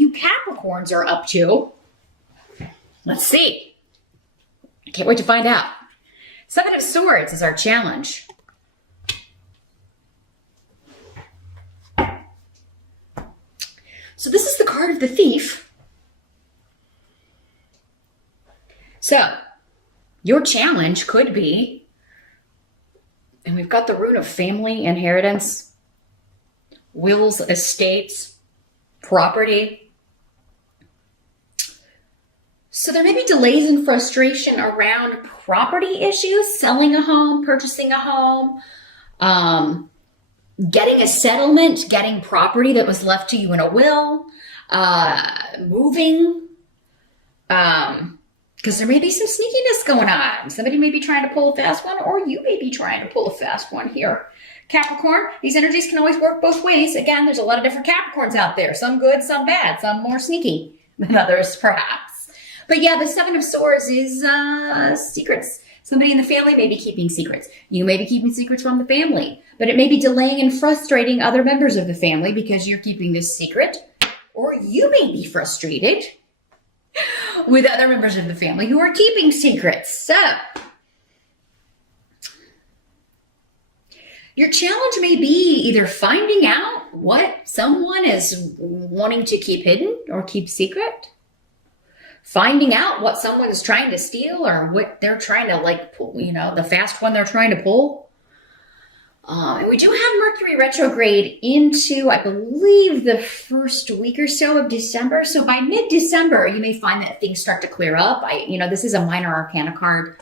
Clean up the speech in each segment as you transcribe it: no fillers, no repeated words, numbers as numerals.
you Capricorns are up to. Let's see. I can't wait to find out. Seven of Swords is our challenge. So this is the card of the Thief. So your challenge could be, and we've got the rune of family, inheritance, wills, estates, property. So there may be delays and frustration around property issues, selling a home, purchasing a home, getting a settlement, getting property that was left to you in a will, moving, because there may be some sneakiness going on. Somebody may be trying to pull a fast one, or you may be trying to pull a fast one here. Capricorn, these energies can always work both ways. Again, there's a lot of different Capricorns out there. Some good, some bad, some more sneaky than others, perhaps. But yeah, the Seven of Swords is secrets. Somebody in the family may be keeping secrets. You may be keeping secrets from the family, but it may be delaying and frustrating other members of the family because you're keeping this secret, or you may be frustrated with other members of the family who are keeping secrets. So your challenge may be either finding out what someone is wanting to keep hidden or keep secret, finding out what someone is trying to steal or what they're trying to like pull, you know, the fast one they're trying to pull. And we do have Mercury retrograde into, I believe, the first week or so of December. So by mid-December, you may find that things start to clear up. This is a minor arcana card.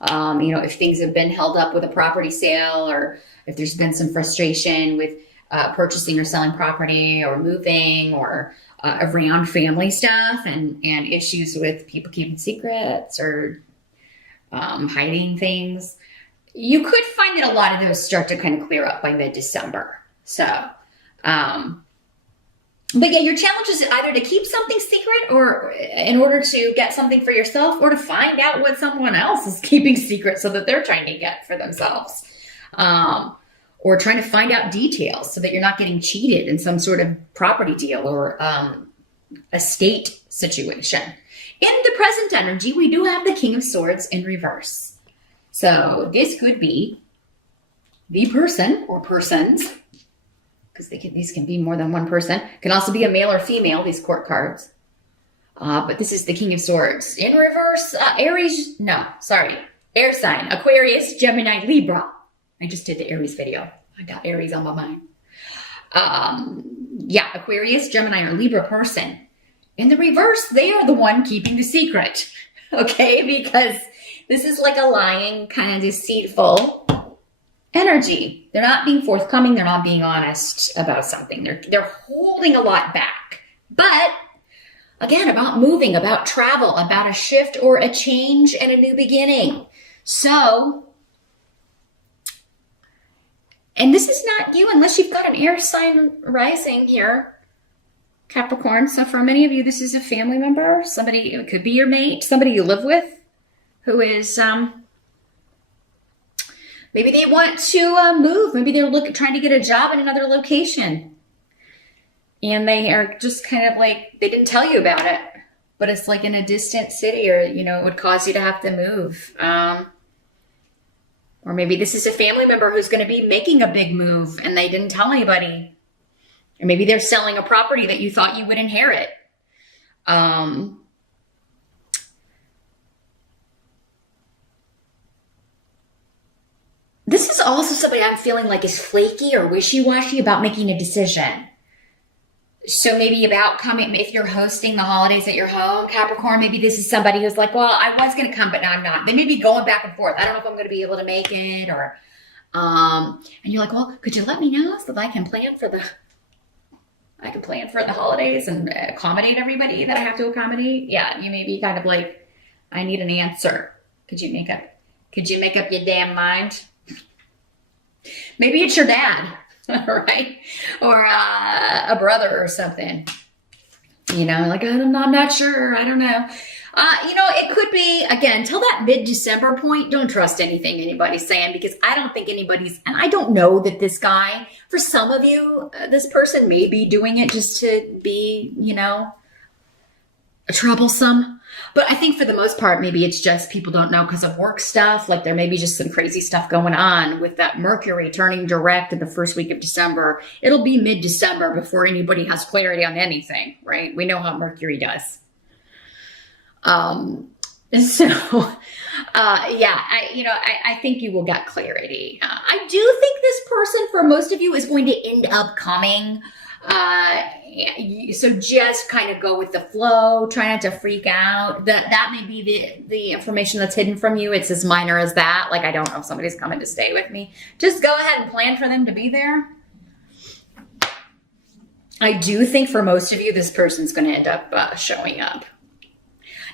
If things have been held up with a property sale, or if there's been some frustration with purchasing or selling property or moving, or around family stuff and issues with people keeping secrets or hiding things. You could find that a lot of those start to kind of clear up by mid-December. So, but yeah, your challenge is either to keep something secret, or in order to get something for yourself, or to find out what someone else is keeping secret so that they're trying to get for themselves. Or trying to find out details so that you're not getting cheated in some sort of property deal or estate situation. In the present energy, we do have the King of Swords in reverse. So this could be the person or persons, because these can be more than one person. Can also be a male or female, these court cards. But this is the King of Swords. In reverse, air sign, Aquarius, Gemini, Libra. I just did the Aries video. I got Aries on my mind. Aquarius, Gemini, or Libra person. In the reverse, they are the one keeping the secret. Okay, because this is like a lying, kind of deceitful energy. They're not being forthcoming. They're not being honest about something. They're holding a lot back. But again, about moving, about travel, about a shift or a change and a new beginning. So, and this is not you unless you've got an air sign rising here, Capricorn. So for many of you, this is a family member, somebody, it could be your mate, somebody you live with, who is, maybe they want to move. Maybe they're trying to get a job in another location. And they are just kind of like, they didn't tell you about it, but it's like in a distant city, or, it would cause you to have to move. Or maybe this is a family member who's going to be making a big move and they didn't tell anybody. Or maybe they're selling a property that you thought you would inherit. This is also somebody I'm feeling like is flaky or wishy-washy about making a decision. So maybe about coming, if you're hosting the holidays at your home, Capricorn, maybe this is somebody who's like, well, I was going to come, but now I'm not. They may be going back and forth. I don't know if I'm going to be able to make it, or, and you're like, well, could you let me know so that I can plan for the holidays and accommodate everybody that I have to accommodate? Yeah, you may be kind of like, I need an answer. Could you make up your damn mind? Maybe it's your dad, right? Or a brother or something. Like, I'm not sure. I don't know. It could be, again, till that mid-December point, don't trust anything anybody's saying, because I don't think and I don't know that this guy, for some of you, this person may be doing it just to be, troublesome. But I think for the most part, maybe it's just people don't know because of work stuff. Like there may be just some crazy stuff going on with that Mercury turning direct in the first week of December. It'll be mid-December before anybody has clarity on anything, right? We know how Mercury does. I think you will get clarity. I do think this person, for most of you, is going to end up coming. So just kind of go with the flow. Try not to freak out. That may be the information that's hidden from you. It's as minor as that. Like, I don't know if somebody's coming to stay with me. Just go ahead and plan for them to be there. I do think for most of you, this person's going to end up showing up.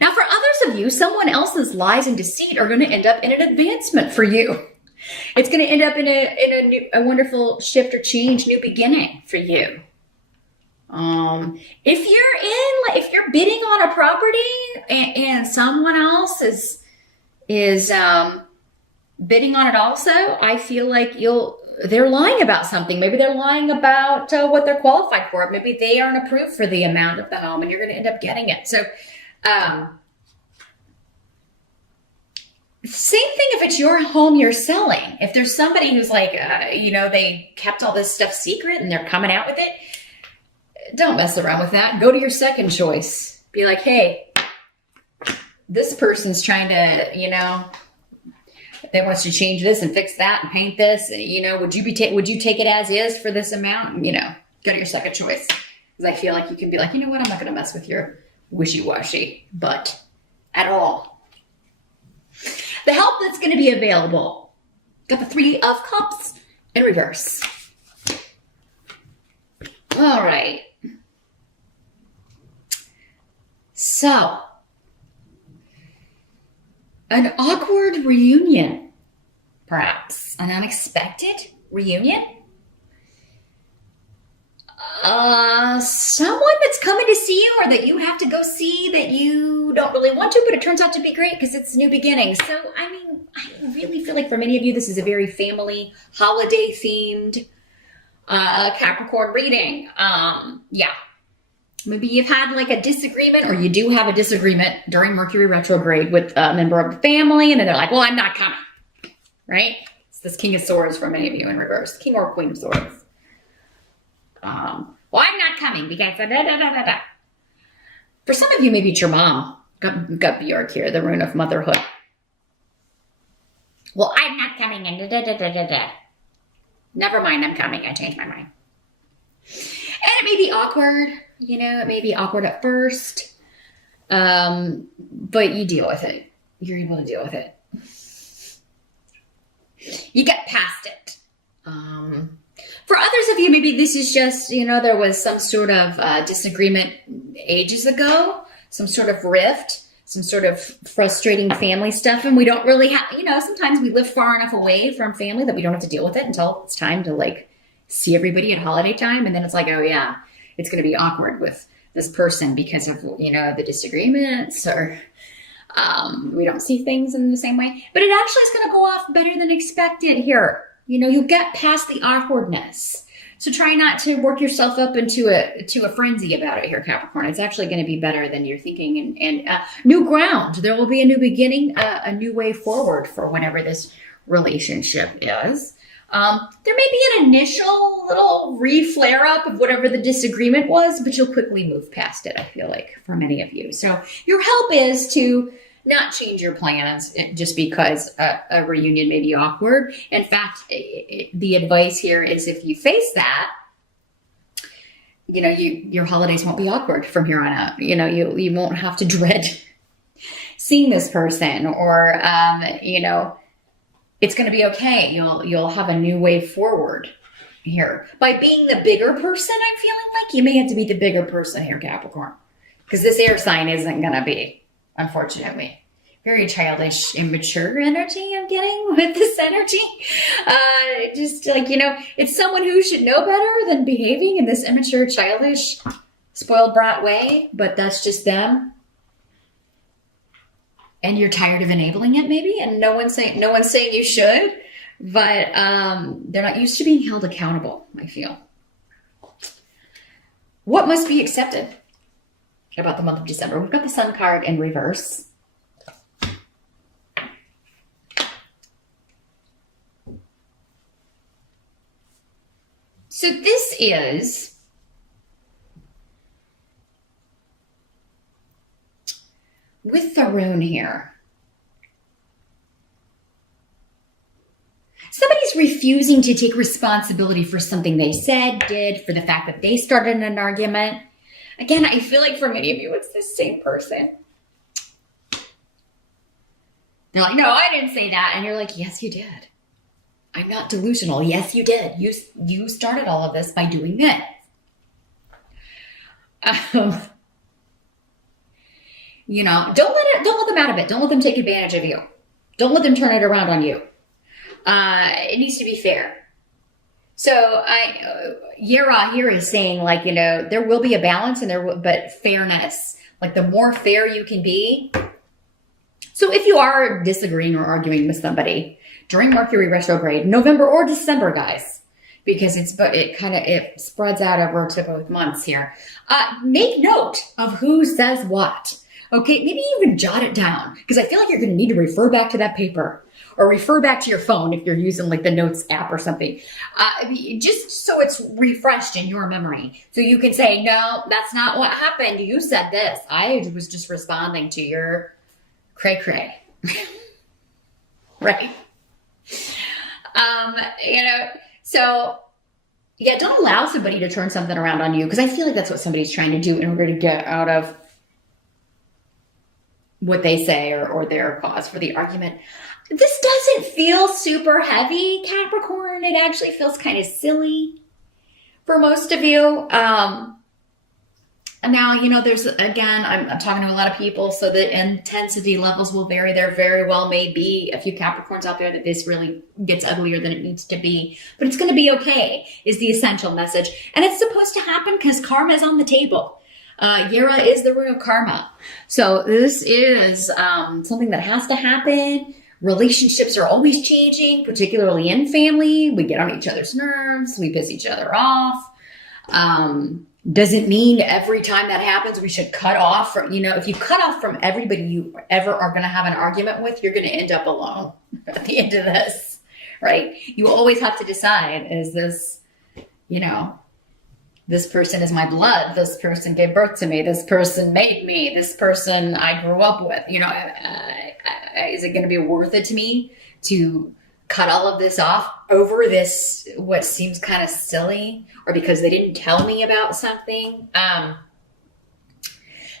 Now, for others of you, someone else's lies and deceit are going to end up in an advancement for you. It's going to end up in a wonderful shift or change, new beginning for you. If you're bidding on a property and someone else is bidding on it also, I feel like they're lying about something. Maybe they're lying about what they're qualified for. Maybe they aren't approved for the amount of the home and you're going to end up getting it. So, same thing if it's your home you're selling. If there's somebody who's like, they kept all this stuff secret and they're coming out with it, don't mess around with that. Go to your second choice. Be like, hey, this person's trying to, they want to change this and fix that and paint this. Would you take it as is for this amount? Go to your second choice. Because I feel like you can be like, you know what? I'm not going to mess with your wishy-washy butt at all. The help that's going to be available. Got the 3 of Cups in reverse. All right. So, an awkward reunion, perhaps. An unexpected reunion. Someone that's coming to see you or that you have to go see that you don't really want to, but it turns out to be great because it's new beginnings. So, I really feel like for many of you, this is a very family, holiday-themed Capricorn reading. Maybe you've had like a disagreement or you do have a disagreement during Mercury retrograde with a member of the family and then they're like, well, I'm not coming, right? It's this King of Swords for many of you in reverse. King or Queen of Swords. Well, I'm not coming because For some of you, maybe it's your mom. Got Bjork here, the rune of motherhood. Well, I'm not coming in. Never mind, I'm coming. I changed my mind. And it may be awkward. It may be awkward at first. But you deal with it. You're able to deal with it. You get past it. For others of you, maybe this is just, there was some sort of disagreement ages ago, some sort of rift, some sort of frustrating family stuff. And we don't really have, sometimes we live far enough away from family that we don't have to deal with it until it's time to see everybody at holiday time. And then it's like, oh yeah, it's going to be awkward with this person because of, the disagreements or we don't see things in the same way. But it actually is going to go off better than expected here. You'll get past the awkwardness. So try not to work yourself up into a frenzy about it here, Capricorn. It's actually going to be better than you're thinking. And new ground. There will be a new beginning, a new way forward for whatever this relationship is. There may be an initial little re-flare up of whatever the disagreement was, but you'll quickly move past it, I feel like, for many of you. So your help is to not change your plans just because a reunion may be awkward. In fact, the advice here is if you face that, your holidays won't be awkward from here on out. You won't have to dread seeing this person or, it's going to be okay. You'll have a new way forward here. By being the bigger person, I'm feeling like you may have to be the bigger person here, Capricorn. Because this air sign isn't going to be, unfortunately. Very childish, immature energy I'm getting with this energy. It's someone who should know better than behaving in this immature, childish, spoiled brat way. But that's just them. And you're tired of enabling it, maybe, and no one's saying you should, but they're not used to being held accountable, I feel. What must be accepted about the month of December. We've got the Sun card in reverse. So this is with the rune here. Somebody's refusing to take responsibility for something they said, did, for the fact that they started an argument. Again, I feel like for many of you, it's the same person. They're like, no, I didn't say that. And you're like, yes, you did. I'm not delusional. Yes, you did. You started all of this by doing this. You know, don't let them out of it. Don't let them take advantage of you. Don't let them turn it around on you. It needs to be fair. So Yera here is saying, like, you know, there will be a balance but fairness, like the more fair you can be. So if you are disagreeing or arguing with somebody during Mercury retrograde, November or December, guys, because it spreads out over to both months here. Make note of who says what. Okay, maybe even jot it down, because I feel like you're going to need to refer back to that paper or refer back to your phone if you're using like the Notes app or something, just so it's refreshed in your memory. So you can say, no, that's not what happened. You said this. I was just responding to your cray-cray. Right? You know, so yeah, don't allow somebody to turn something around on you, because I feel like that's what somebody's trying to do in order to get out of what they say or their cause for the argument. This doesn't feel super heavy, Capricorn. It actually feels kind of silly for most of you. Now, you know, there's, again, I'm talking to a lot of people, so the intensity levels will vary. There very well may be a few Capricorns out there that this really gets uglier than it needs to be. But it's going to be okay, is the essential message. And it's supposed to happen because karma is on the table. Yera is the rune of karma. So this is something that has to happen. Relationships are always changing, particularly in family. We get on each other's nerves. We piss each other off. Doesn't mean every time that happens, we should cut off from, you know, if you cut off from everybody you ever are going to have an argument with, you're going to end up alone at the end of this, right? You always have to decide, is this, you know, this person is my blood. This person gave birth to me. This person made me. This person I grew up with. You know, is it going to be worth it to me to cut all of this off over this, what seems kind of silly, or because they didn't tell me about something?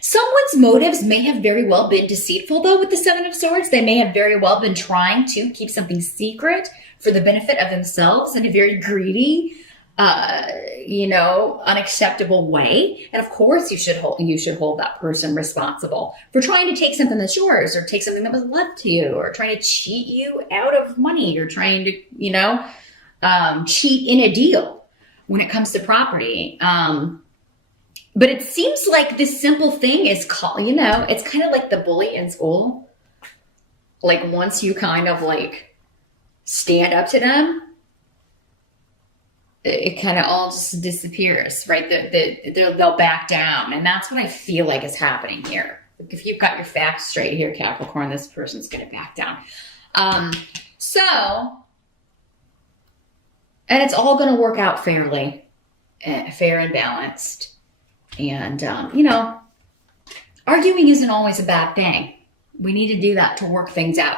Someone's motives may have very well been deceitful, though, with the Seven of Swords. They may have very well been trying to keep something secret for the benefit of themselves in a very greedy, you know, unacceptable way. And of course you should hold that person responsible for trying to take something that's yours, or take something that was left to you, or trying to cheat you out of money, or trying to, you know, cheat in a deal when it comes to property. But it seems like this simple thing is called, you know, it's kind of like the bully in school. Like once you kind of like stand up to them, it kind of all just disappears, right? They'll back down. And that's what I feel like is happening here. If you've got your facts straight here, Capricorn, this person's going to back down. And it's all going to work out fairly, fair and balanced. And, you know, arguing isn't always a bad thing. We need to do that to work things out,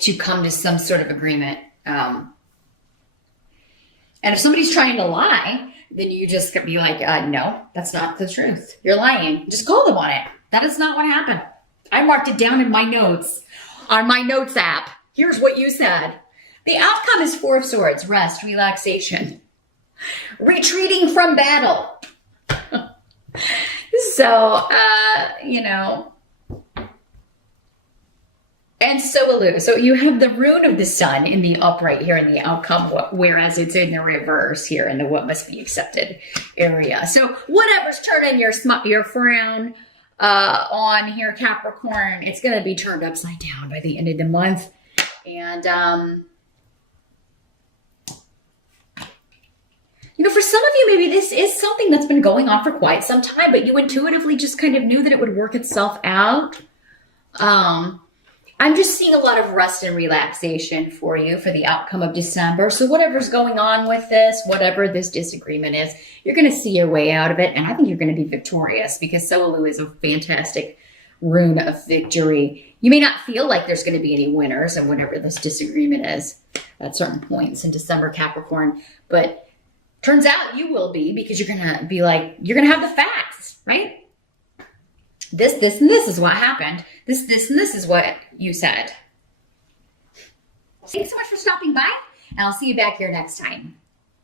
to come to some sort of agreement. And if somebody's trying to lie, then you just be like, no, that's not the truth. You're lying. Just call them on it. That is not what happened. I marked it down in my notes on my notes app. Here's what you said. The outcome is Four of Swords, rest, relaxation, retreating from battle. So, you know, and so will you. So you have the rune of the sun in the upright here in the outcome, whereas it's in the reverse here in the what must be accepted area. So whatever's turning your frown on here, Capricorn, it's going to be turned upside down by the end of the month. And You know, for some of you, maybe this is something that's been going on for quite some time, but you intuitively just kind of knew that it would work itself out. I'm just seeing a lot of rest and relaxation for you for the outcome of December. So whatever's going on with this, whatever this disagreement is, you're going to see your way out of it. And I think you're going to be victorious because Soolu is a fantastic rune of victory. You may not feel like there's going to be any winners and whatever this disagreement is at certain points in December, Capricorn, but turns out you will be, because you're going to be like, you're going to have the facts, right? This, and this is what happened. This, and this is what you said. Thanks so much for stopping by, and I'll see you back here next time.